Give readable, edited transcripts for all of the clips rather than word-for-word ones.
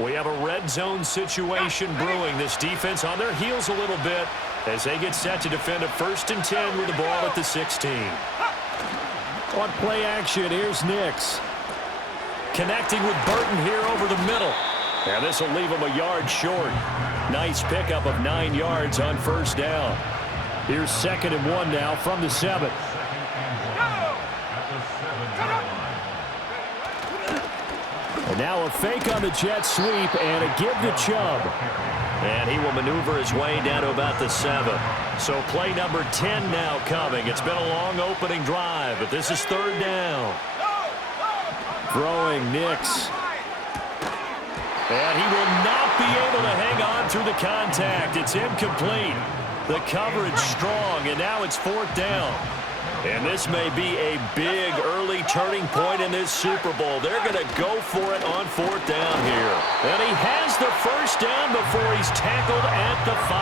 We have a red zone situation brewing. This defense on their heels a little bit as they get set to defend a 1st and 10 with the ball at the 16. On play action, here's Nix. Connecting with Burton here over the middle. And this will leave him a yard short. Nice pickup of 9 yards on 1st down. Here's 2nd and 1 now from the 7. And now a fake on the jet sweep and a give to Chubb. And he will maneuver his way down to about the 7. So play number 10 now coming. It's been a long opening drive, but this is 3rd down. Throwing Nix. And he will not be able to hang on through the contact. It's incomplete. The coverage strong, and now it's 4th down. And this may be a big early turning point in this Super Bowl. They're going to go for it on 4th down here. And he has the 1st down before he's tackled at the 5.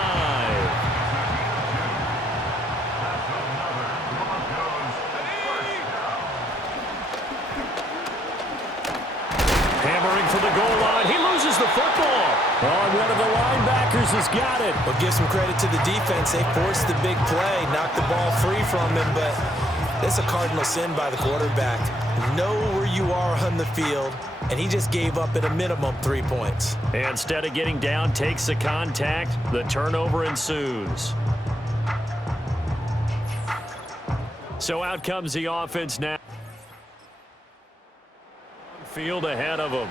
Hammering for the goal line. He loses the football. Oh, and one of the linebackers has got it. Well, give some credit to the defense. They forced the big play, knocked the ball free from him, but that's a cardinal sin by the quarterback. Know where you are on the field, and he just gave up at a minimum 3 points. And instead of getting down, takes the contact. The turnover ensues. So out comes the offense now. Field ahead of them.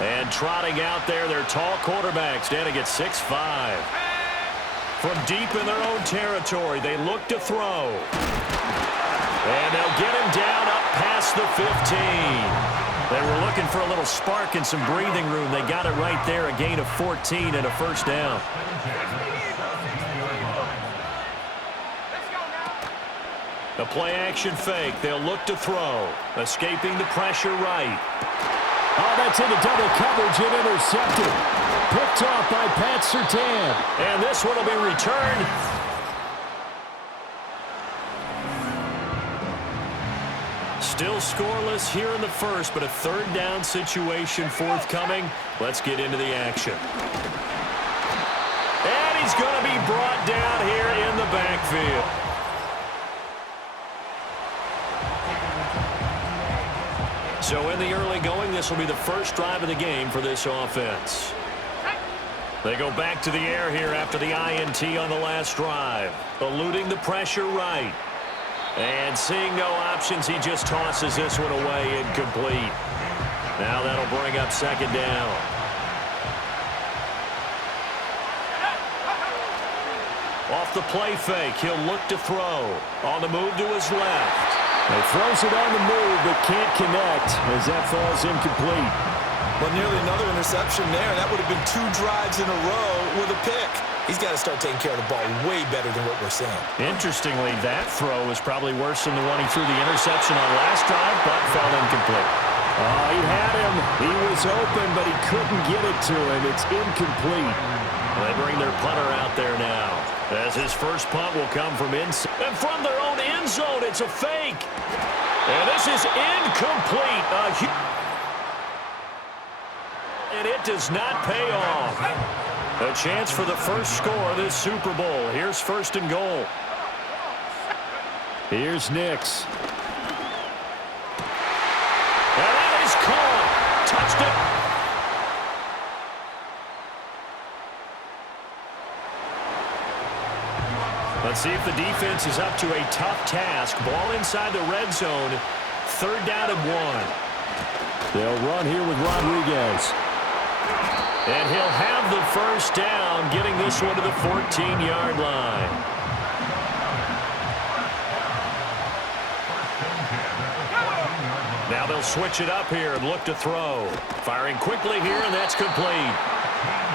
And trotting out there, their tall quarterbacks standing at 6'5". From deep in their own territory, they look to throw. And they'll get him down up past the 15. They were looking for a little spark and some breathing room. They got it right there, a gain of 14 and a 1st down. A play-action fake. They'll look to throw. Escaping the pressure right. Oh, that's into double coverage and intercepted. Picked off by Pat Surtain. And this one will be returned. Still scoreless here in the 1st, but a 3rd down situation forthcoming. Let's get into the action. And he's going to be brought down here in the backfield. So in the early going, this will be the 1st drive of the game for this offense. They go back to the air here after the INT on the last drive. Eluding the pressure right. And seeing no options, he just tosses this one away incomplete. Now that'll bring up 2nd down. Off the play fake, he'll look to throw. On the move to his left. He throws it on the move, but can't connect as that falls incomplete. Well, nearly another interception there. That would have been 2 drives in a row with a pick. He's got to start taking care of the ball way better than what we're seeing. Interestingly, that throw was probably worse than the one he threw the interception on last drive, but fell incomplete. Oh, he had him. He was open, but he couldn't get it to him. It's incomplete. They bring their punter out there now, as his first punt will come from inside. And from their own end zone, it's a fake. And this is incomplete. And it does not pay off. A chance for the first score of this Super Bowl. Here's 1st and goal. Here's Nix. And that is caught. Touched it. Let's see if the defense is up to a tough task. Ball inside the red zone. 3rd down and 1. They'll run here with Rodriguez. And he'll have the 1st down, getting this one to the 14-yard line. Now they'll switch it up here and look to throw. Firing quickly here, and that's complete.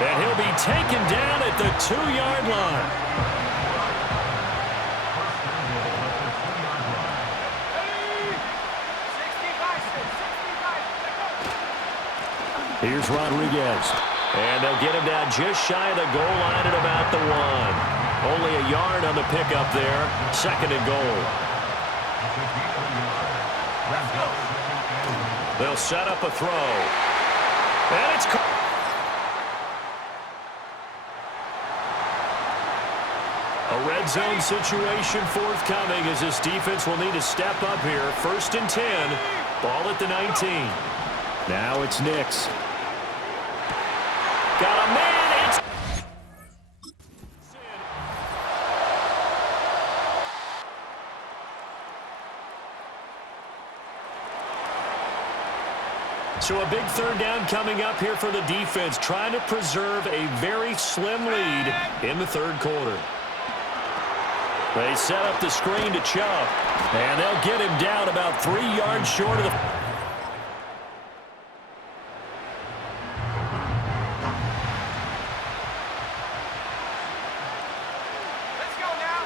And he'll be taken down at the 2-yard line. Here's Rodriguez. And they'll get him down just shy of the goal line at about the 1. Only a yard on the pickup there. 2nd and goal. They'll set up a throw. And it's a red zone situation forthcoming as this defense will need to step up here. 1st and 10. Ball at the 19. Now it's Nix. Got a man. It's so a big 3rd down coming up here for the defense, trying to preserve a very slim lead in the 3rd quarter. They set up the screen to Chubb, and they'll get him down about 3 yards short of the... Let's go now.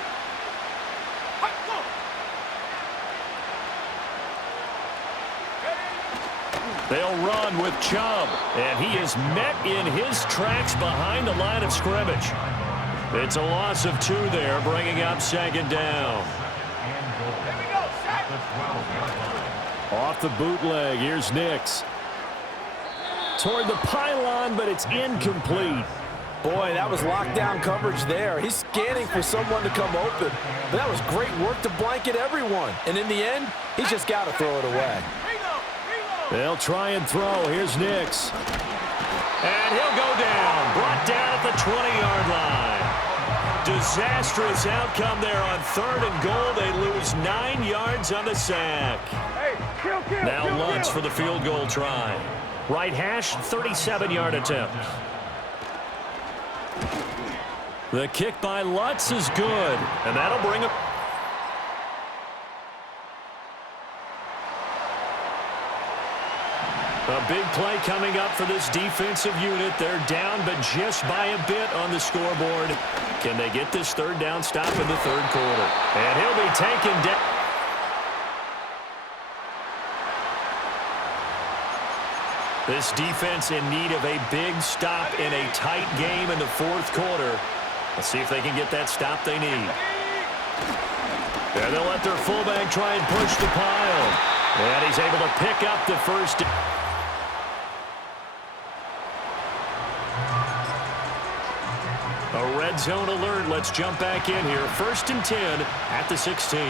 They'll run with Chubb, and he is met in his tracks behind the line of scrimmage. It's a loss of 2 there, bringing up 2nd down. Off the bootleg, here's Nix. Toward the pylon, but it's incomplete. Boy, that was lockdown coverage there. He's scanning for someone to come open. But that was great work to blanket everyone. And in the end, he's just got to throw it away. They'll try and throw. Here's Nix. And he'll go down, brought down at the 20-yard line. Disastrous outcome there on 3rd and goal. They lose 9 yards on the sack. Now Lutz for the field goal try. Right hash, 37-yard attempt. The kick by Lutz is good, and that'll bring him. A big play coming up for this defensive unit. They're down, but just by a bit on the scoreboard. Can they get this 3rd down stop in the 3rd quarter? And he'll be taken down. This defense in need of a big stop in a tight game in the 4th quarter. Let's see if they can get that stop they need. And they'll let their fullback try and push the pile. And he's able to pick up the 1st. A red zone alert. Let's jump back in here. 1st and 10 at the 16.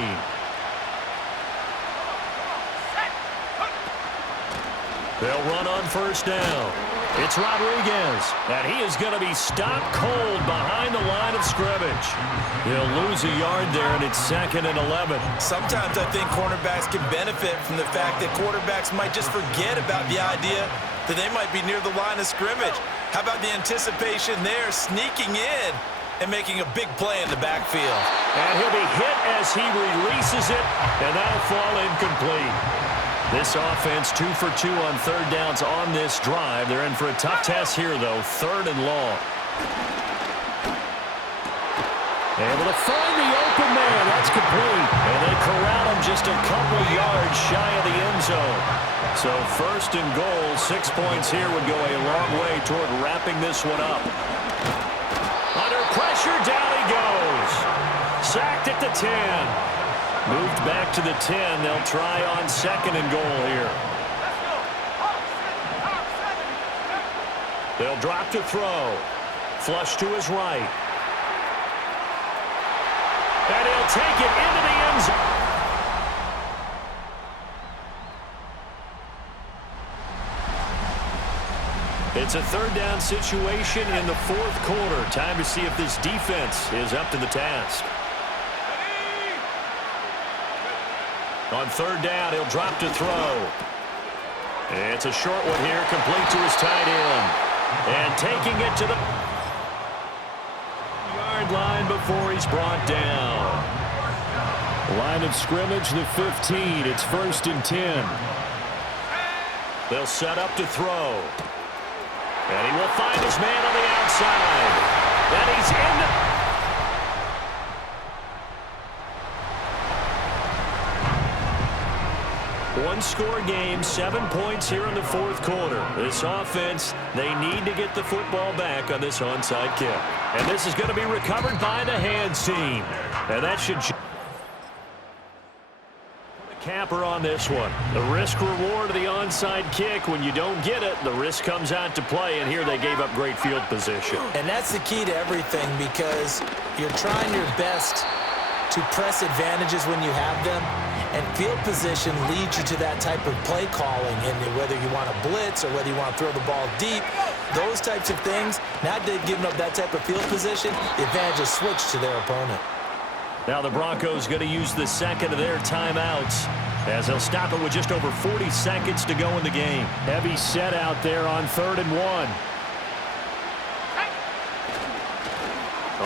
They'll run on 1st down. It's Rodriguez, and he is going to be stopped cold behind the line of scrimmage. He'll lose a yard there, and it's 2nd and 11. Sometimes I think cornerbacks can benefit from the fact that quarterbacks might just forget about the idea that they might be near the line of scrimmage. How about the anticipation there, sneaking in and making a big play in the backfield? And he'll be hit as he releases it, and that'll fall incomplete. This offense 2 for 2 on 3rd downs on this drive. They're in for a tough test here, though. 3rd and long. Able to find the open man. That's complete. And they corral him just a couple yards shy of the end zone. So 1st and goal, 6 points here would go a long way toward wrapping this one up. Under pressure, down he goes. Sacked at the 10. Moved back to the 10. They'll try on 2nd and goal here. They'll drop to throw. Flush to his right. And he'll take it into the end zone. It's a 3rd down situation in the 4th quarter. Time to see if this defense is up to the task. On 3rd down, he'll drop to throw. It's a short one here, complete to his tight end. And taking it to the yard line before he's brought down. Line of scrimmage, the 15. It's 1st and 10. They'll set up to throw. And he will find his man on the outside. And he's in the... One-score game, 7 points here in the 4th quarter. This offense, they need to get the football back on this onside kick. And this is going to be recovered by the hands team. And that should... Capper on this one. The risk-reward of the onside kick. When you don't get it, the risk comes out to play, and here they gave up great field position. And that's the key to everything, because you're trying your best to press advantages when you have them, and field position leads you to that type of play calling, and whether you want to blitz or whether you want to throw the ball deep, those types of things. Now they've given up that type of field position, the advantage is switched to their opponent. Now the Broncos going to use the second of their timeouts, as they'll stop it with just over 40 seconds to go in the game. Heavy set out there on 3rd and 1.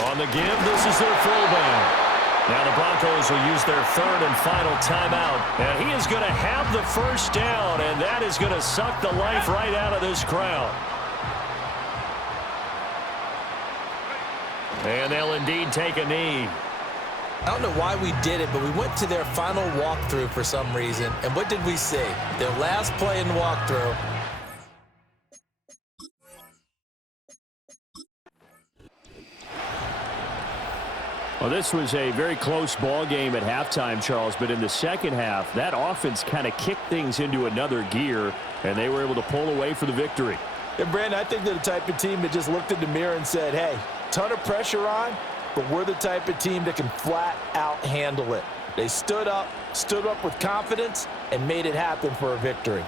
On the give, this is their fullback. Now the Broncos will use their 3rd and final timeout. And he is going to have the first down, and that is going to suck the life right out of this crowd. And they'll indeed take a knee. I don't know why we did it, but we went to their final walkthrough for some reason. And what did we see? Their last play in walkthrough. Well, this was a very close ball game at halftime, Charles, but in the second half, that offense kind of kicked things into another gear, and they were able to pull away for the victory. And, Brandon, I think they're the type of team that just looked in the mirror and said, hey, ton of pressure on, but we're the type of team that can flat out handle it. They stood up with confidence, and made it happen for a victory.